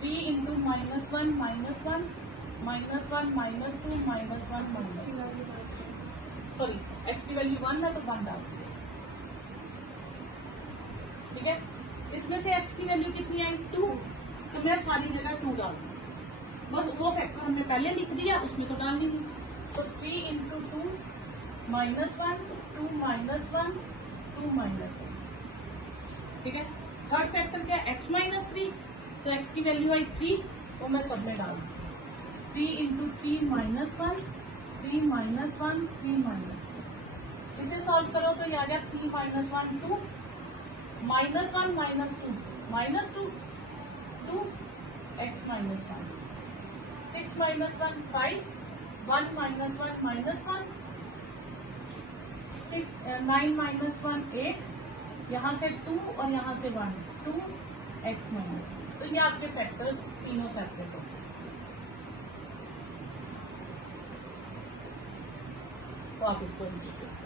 3 इंटू -1 -1 -1 -2 -1 सॉरी एक्स की वैल्यू 1 है तो 1 डाल, ठीक है। इसमें से एक्स की वैल्यू कितनी आई 2, तो मैं सारी जगह 2 डाल दूँ, बस वो फैक्टर हमने पहले लिख दिया, उसमें तो डालनी नहीं। तो 3 इंटू 2 -1, 2 -1, 2 -1, ठीक है। थर्ड फैक्टर क्या है, x -3, तो x की वैल्यू आई 3, वो मैं सब में डाल दूँ। 3 इंटू 3 -1, 3 -1, 3 -2, इसे सॉल्व करो तो ये आ गया 3 -1 2, -1 -2 2 x -1, 6 -1 5, 1 -1 -1, 9 -1 8, यहाँ से 2 और यहाँ से 1 2 x -1, तो ये आपके फैक्टर्स तीनों सेपरेट हो गए। तो आप इसको इंटीग्रेट करें।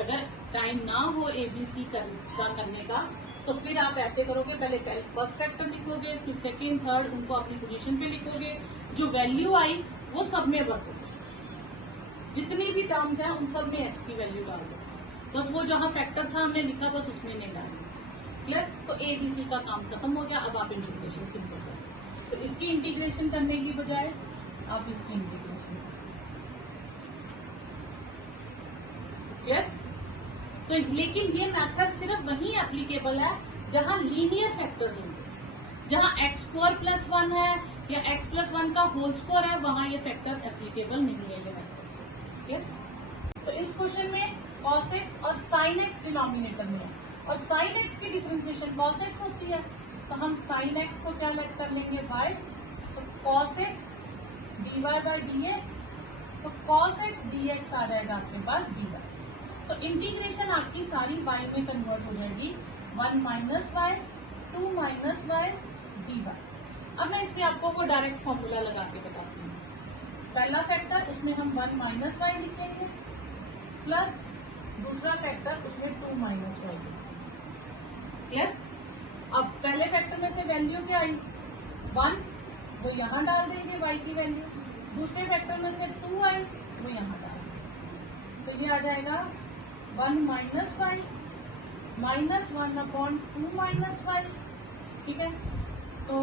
अगर टाइम ना हो एबीसी करने का तो फिर आप ऐसे करोगे, पहले फर्स्ट फैक्टर लिखोगे, फिर सेकेंड थर्ड उनको अपनी पोजीशन पे लिखोगे, जो वैल्यू आई वो सब में बरतोगे, जितनी भी टर्म्स हैं उन सब में एक्स की वैल्यू डाल दो, बस वो जहां फैक्टर था हमने लिखा बस उसमें नहीं डालना। क्लियर? तो एबीसी का काम खत्म हो गया। अब आप इंटीग्रेशन सिंपल करें, तो इसकी इंटीग्रेशन करने की बजाय आप इसकी इंटीग्रेशन करें। क्लियर? तो लेकिन ये मेथड सिर्फ वहीं एप्लीकेबल है जहां लीनियर फैक्टर्स होंगे, जहां x² + 1 है या x + 1 का होल स्क्वायर है, वहां ये फैक्टर एप्लीकेबल नहीं है ये मेथड। क्लियर? तो इस क्वेश्चन में cos x और sin x डिनोमिनेटर में है, और sin x की डिफरेंशिएशन cos x होती है, तो हम sin x को क्या लेट कर लेंगे y, तो cos x dy/dx, तो cos x dx आ जाएगा आपके पास dy। तो इंटीग्रेशन आपकी सारी y में कन्वर्ट हो जाएगी, 1 - y 2 - y dy। अब मैं इस पे आपको वो डायरेक्ट फॉर्मूला लगा के बताती हूँ। पहला फैक्टर उसमें हम 1 - y लिखेंगे, प्लस दूसरा फैक्टर उसमें 2 - y लिखेंगे। क्लियर? अब पहले फैक्टर में से वैल्यू क्या आई 1, वो यहाँ डाल देंगे y की वैल्यू, दूसरे फैक्टर में से 2 आई वो यहाँ डाल देंगे, तो ये आ जाएगा 1 - y -1/2 - y। ठीक है, तो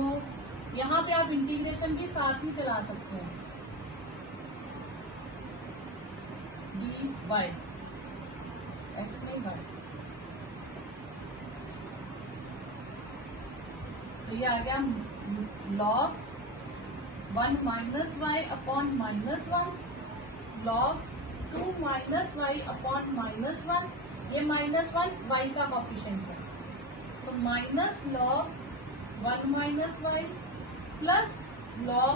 यहाँ पे आप इंटीग्रेशन भी साथ ही चला सकते हैं, dy x नहीं y, तो ये आ गया log 1 - y/-1 log 2 - y/-1, ये -1 y का कोफिशिएंट है, तो minus log 1 - y plus log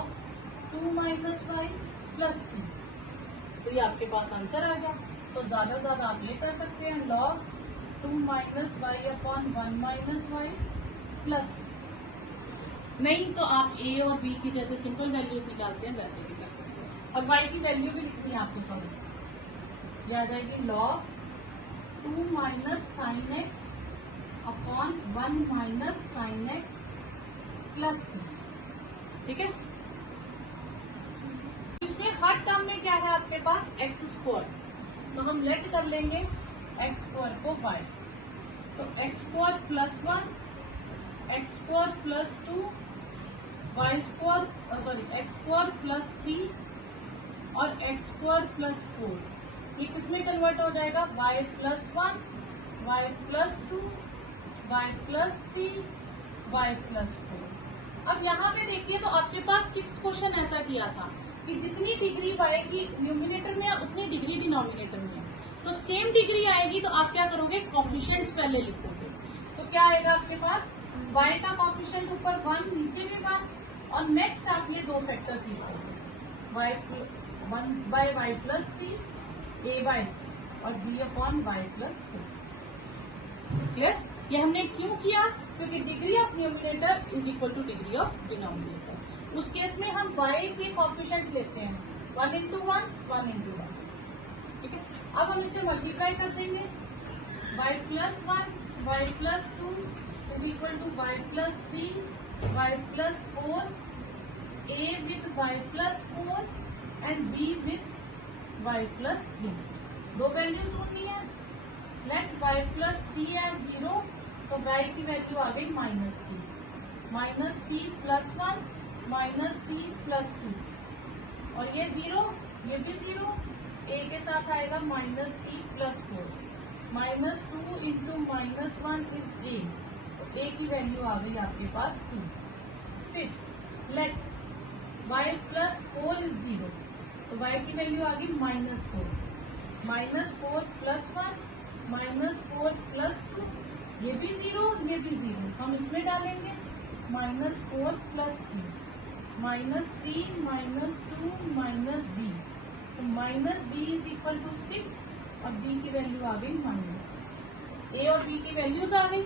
2 - y plus c, तो ये आपके पास आंसर आ गया। तो ज्यादा आप ये कर सकते हैं log 2 - y/1 - y प्लस, नहीं तो आप a और b की जैसे सिंपल वैल्यूज निकालते हैं वैसे भी कर सकते हैं, और y की वैल्यू भी लिखनी है आपके सामने, ये आ जाएगी log 2 - sin x upon 1 - sin x plus c। ठीक है, इसमें हर टर्म में क्या है आपके पास x², तो हम लेट कर लेंगे x² को y, तो x² + 1 x² + 2 y² x² + 3 और x² + 4, ये किसमें कन्वर्ट हो जाएगा y + 1 y + 2 y + 3 y + 4। अब यहाँ पे देखिए तो आपके पास 6th क्वेश्चन ऐसा किया था कि जितनी डिग्री y की न्यूमिनेटर में है उतनी डिग्री डिनोमिनेटर में है, तो सेम डिग्री आएगी तो आप क्या करोगे कोफिशिएंट्स पहले लिखोगे, तो क्या आएगा आपके पास y का कोफिशिएंट ऊपर 1 नीचे भी 1, और नेक्स्ट आप ये दो फैक्टर्स लिखोगे y + 3 ay और b/y + 4। क्लियर? ये हमने क्यों किया, क्योंकि degree of numerator is equal to degree of denominator. उस केस में हम y के कोफिशिएंट्स लेते हैं 1 × 1 1 × 1। ठीक है, अब हम इसे मल्टीप्लाई कर देंगे, y + 1 y + 2 is equal to y + 3 y + 4, a with y + 4 and b with y + 3। दो वैल्यूज ढूंढनी है, लेट y + 3 एज 0, तो y की वैल्यू आ गई -3 -3 + 1 -3 + 2, और ये 0 ये भी 0, a के साथ आएगा -3 + 4, -2 इंटू -1 इज a, तो a की वैल्यू आ गई आपके पास 2। फिर लेट y + 4 इज 0, तो y की वैल्यू आ गई -4, -4 + 1 -4 + 2, ये भी 0, ये भी 0, हम इसमें डालेंगे -4 + 3, -3 -2 -b, तो -b = 6 और b की वैल्यू आ गई -6। a और b की वैल्यूज आ गई,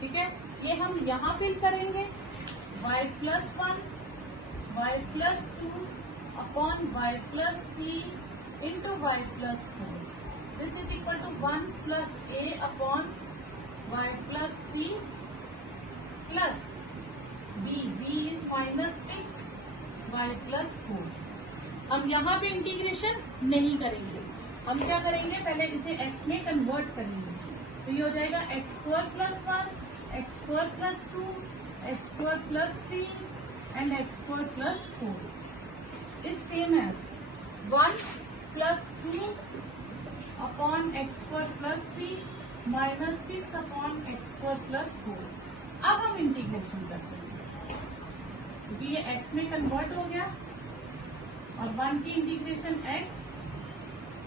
ठीक है। ये हम यहाँ फिल करेंगे y + 1 y + 2 upon y + 3 into y + 4, this is equal to 1 + a upon y + 3 plus b is -6 y + 4। हम यहाँ पे इंटीग्रेशन नहीं करेंगे, हम क्या करेंगे, पहले इसे x में कन्वर्ट करेंगे, तो ये हो जाएगा x² + 1 x² + 2 x² + 3 and x² + 4 is same as 1 + 2 upon x² + 3 -6 upon x² + 4। अब हम इंटीग्रेशन करते हैं, क्योंकि ये x में कन्वर्ट हो गया और 1 की इंटीग्रेशन x,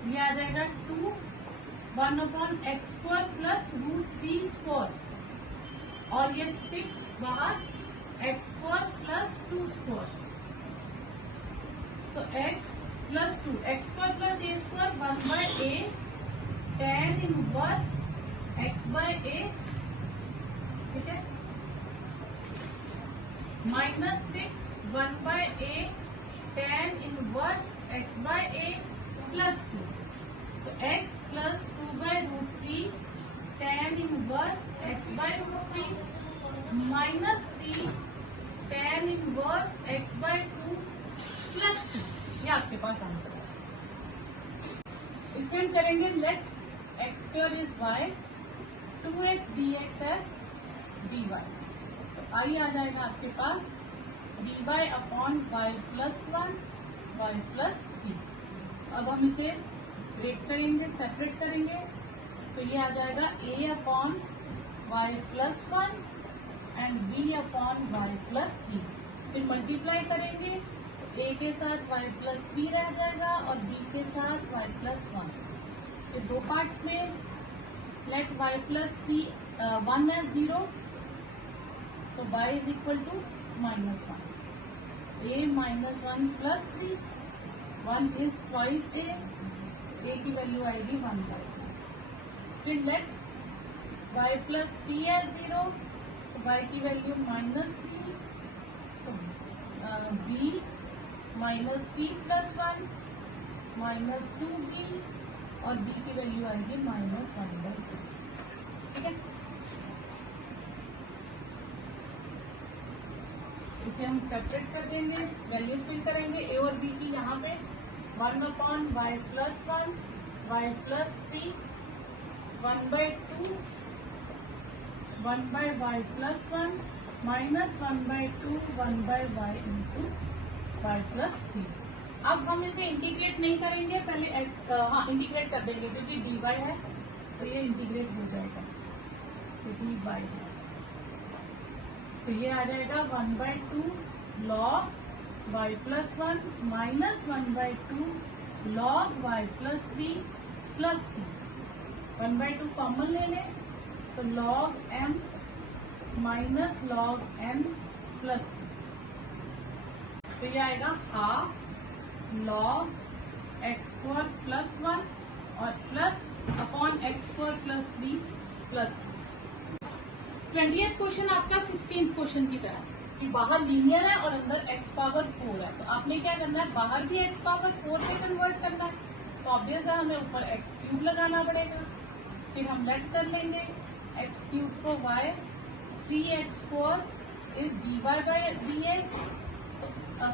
ये आ जाएगा 2 1 अपॉन x² + √3² और ये 6 बाहर x² + 2², तो x + 2 x² + a² 1/a tan inverse x/a, ठीक है, -6 1/a tan inverse x/a plus c, तो x + 2/√3 tan inverse x/√3 -3 tan inverse x/2 plus c, ये आपके पास आंसर है। इसमें हम करेंगे let x² is y 2x dx as dy, तो i आ जाएगा आपके पास dy अपॉन y + 1 y + 3। अब हम इसे ब्रेक करेंगे, सेपरेट करेंगे, तो ये आ जाएगा a upon y + 1 and b upon y + 3। फिर मल्टीप्लाई करेंगे, तो a के साथ y + 3 रह जाएगा और b के साथ y + 1। तो दो पार्ट्स में लेट y + 3 1 है 0, तो y is equal to -1, a -1 + 3, 1 is twice a की वैल्यू आएगी 1/2। फिर लेट y + 3 है 0, तो y की वैल्यू -3, तो b -3 + 1 -2b और b की वैल्यू आएगी -1/2, ठीक है। इसे हम सेपरेट कर देंगे, वैल्यूज फिल करेंगे a और b की, यहाँ पे 1 upon y + 1 y + 3 1/2 1/y + 1 -1/2 1/y into y + 3। अब हम इसे इंटीग्रेट नहीं करेंगे, पहले इंटीग्रेट कर देंगे, क्योंकि dy है तो ये इंटीग्रेट हो जाएगा, तो dy है, तो ये आ जाएगा 1/2 log y + 1 -1/2 log y + 3 plus c, 1/2 common ले लें, तो log m minus log n plus c, तो ये आएगा हाफ log x² + 1 और plus upon x² + 3 plus 20th question आपका 16th क्वेश्चन की तरह कि बाहर लीनियर है और अंदर x⁴ है, तो आपने क्या करना है, बाहर भी x⁴ पे कन्वर्ट करना है, तो ऑब्वियस है हमें ऊपर x³ लगाना पड़ेगा। फिर हम लेट कर लेंगे x³ को y, 3x² is dy/dx,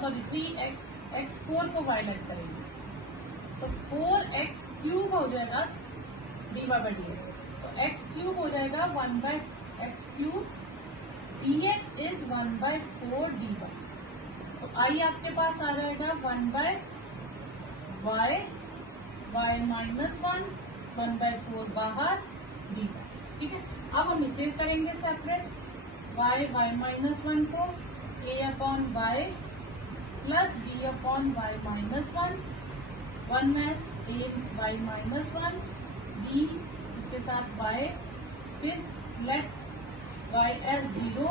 sorry 3x4 को y लेट करेंगे, तो 4x³ हो जाएगा dy/dx, तो x³ हो जाएगा 1/x³ dx इज 1/4 dy, तो i आपके पास आ जाएगा 1/4 वाई वाई माइनस 1 1/4 बाहर dy। ठीक है, अब हम इसे करेंगे सेपरेट, वाई वाई माइनस 1 को a upon y plus b upon y minus 1, 1s a y minus 1 b उसके साथ y, फिर लेट y एस 0,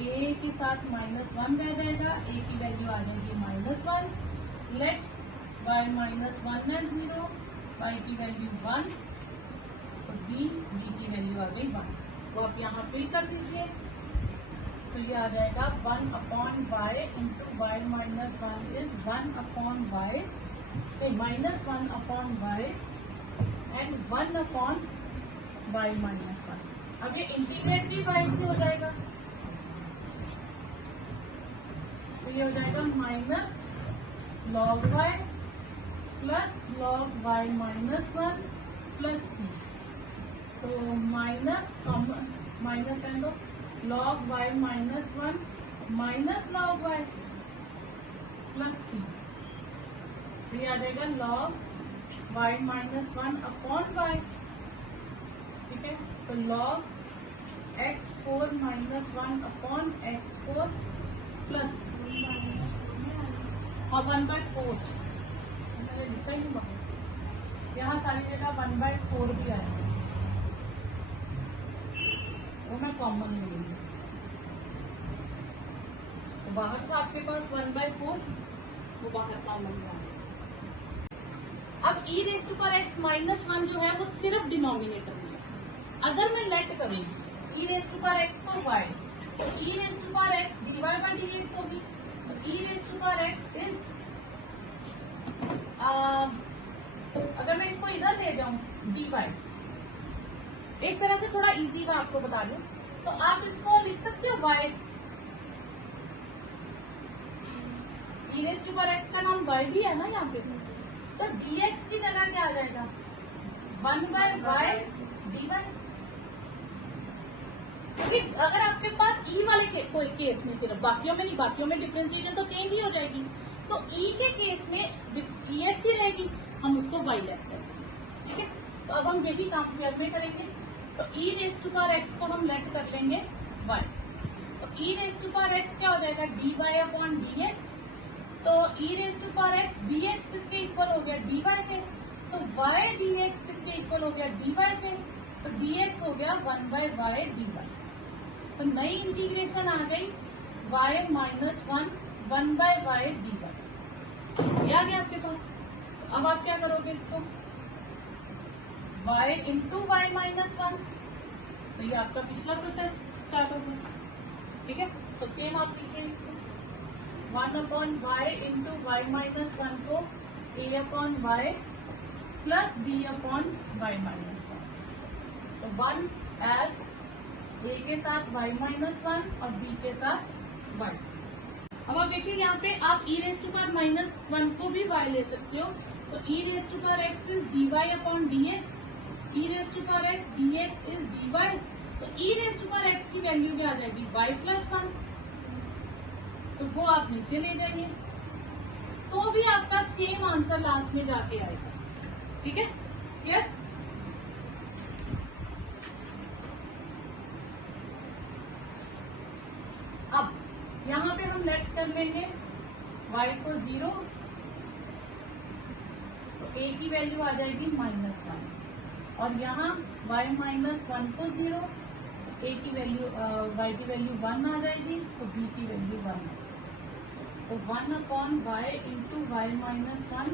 a के साथ -1 रह जाएगा, a की वैल्यू आ जाएगी -1, let y minus 1 is 0, y की वैल्यू 1 और b की वैल्यू आ गई 1। तो आप यहाँ फिल कर दीजिए, तो ये आ जाएगा 1 upon y into y minus 1 is 1 upon y, -1 upon y and 1 upon y minus 1। अब ये इंटीग्रेट भी वाई से हो जाएगा, तो ये हो जाएगा minus log y plus log y minus 1 plus c, तो माइनस है तो log y minus 1 minus log y plus c, तो ये आ जाएगा log y minus 1 upon y. ठीक है, तो log x4 minus 1 upon x4 plus और 1/4 मैंने लिखा ही नहीं, यहाँ सारी जगह 1/4 भी आएगा, वो मैं कॉमन ले लूंगी, तो बाहर तो आपके पास 1/4, वो बाहर कॉमन में आ जाएगा। अब e raise to power x minus 1 जो है वो सिर्फ डिनोमिनेटर में है। अगर मैं लेट करूँ e raise to power x को y, तो e raise to power x dy/dx होगी, तो e raise to power x is, अगर मैं इसको इधर ले जाऊं dy, एक तरह से थोड़ा इजी मैं आपको बता दूं, तो आप इसको लिख सकते हो y, e raise to power x का नाम y भी है ना यहाँ पे, तो dx की जगह क्या आ जाएगा 1/y dy। अगर आपके पास e वाले कोई केस में सिर्फ, बाकियों में नहीं, बाकियों में डिफरेंशिएशन तो चेंज ही हो जाएगी, तो e के केस में ex ही रहेगी, हम उसको y लेते हैं। ठीक है, तो अब हम यही काम फिर में करेंगे, तो e raise to power x को हम लेट कर लेंगे y, तो e raise to power x क्या हो जाएगा dy अपॉन dx, तो e raise to power x dx किसके इक्वल हो गया dy के, तो y dx किसके इक्वल हो गया dy के, तो dx हो गया 1/y dy। तो नई इंटीग्रेशन आ गई y माइनस 1 1/y dy, ये आ गया आपके पास। तो अब आप क्या करोगे इसको y इंटू वाई माइनस 1, तो ये आपका पिछला प्रोसेस स्टार्ट हो गया। ठीक है, तो सेम आप लीजिए इसको 1 upon y into y minus 1 को a upon y plus b upon y minus 1, तो 1 एज a के साथ y माइनस 1 और b के साथ y। अब आप देखिए यहाँ पे आप e raise to power minus 1 को भी y ले सकते हो, तो e raise to power x is dy upon dx, e raise to power x dx is dy, तो e raise to power x की वैल्यू क्या आ जाएगी y प्लस 1, तो वो आप नीचे ले जाइए, तो भी आपका सेम आंसर लास्ट में जाके आएगा। ठीक है, क्लियर। अब यहाँ पे हम लेट कर लेंगे y को 0, तो a की वैल्यू आ जाएगी -1, और यहाँ y माइनस 1 को 0, तो a की वैल्यू y की वैल्यू 1 आ जाएगी, तो b की वैल्यू 1, तो 1 upon y into y minus 1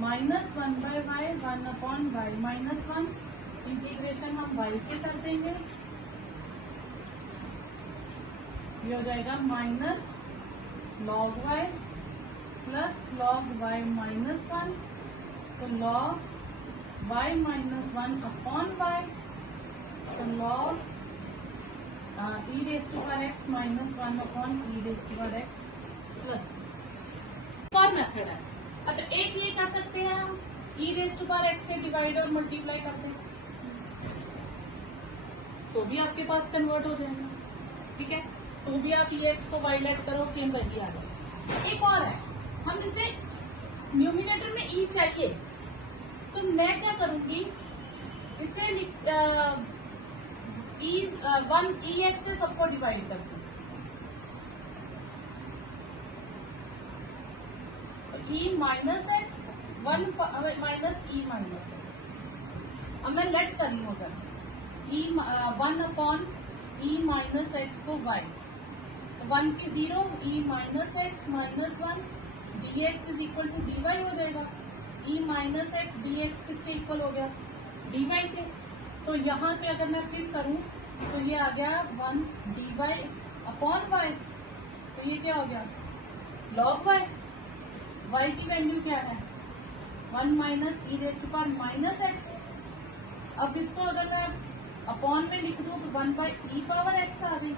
minus 1/y 1 upon y minus 1, integration हम y से कर देंगे, ये हो जाएगा minus log y plus log y minus 1, तो log y minus 1 upon y, तो log e raise to power x minus 1 upon e raise to power x plus. और मेथड है, अच्छा एक ये कर सकते हैं हम e raise to power x से डिवाइड और मल्टीप्लाई करते हैं, तो भी आपके पास कन्वर्ट हो जाएगा। ठीक है, तो भी आप ex को y लेट करो, सेम वैल्यू आ जाएगा। एक और है, हम इसे न्यूमिनेटर में ई चाहिए, तो मैं क्या करूंगी, इसे ई एक्स से सबको डिवाइड कर दूं। E minus x 1 minus e minus x. अब मैं लेट कर रही हूँ, अगर e 1 upon e minus x को वाई, 1 की 0, e minus x minus 1 d x is equal to d y हो जाएगा। E minus x d x किसके इक्वल हो गया, डी वाई के। तो यहाँ पे अगर मैं फ्लिप करूँ तो ये आ गया 1 डी वाई अपॉन वाई, तो ये क्या हो गया, लॉग वाई। वाई की वैल्यू क्या है, 1 minus e raise to power minus x. अब इसको अगर मैं अपॉन में लिख दूं तो 1 बाई ई पावर एक्स आ गई,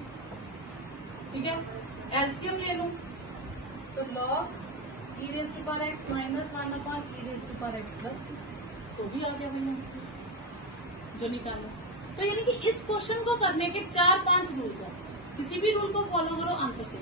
ठीक है। एलसीएम ले लूं तो log e raise to power x minus 1 upon e raise to power x plus, तो भी आ गया भैया जो निकालो। तो यानी कि इस क्वेश्चन को करने के 4-5 रूल्स हैं, किसी भी रूल को फॉलो करो, आंसर से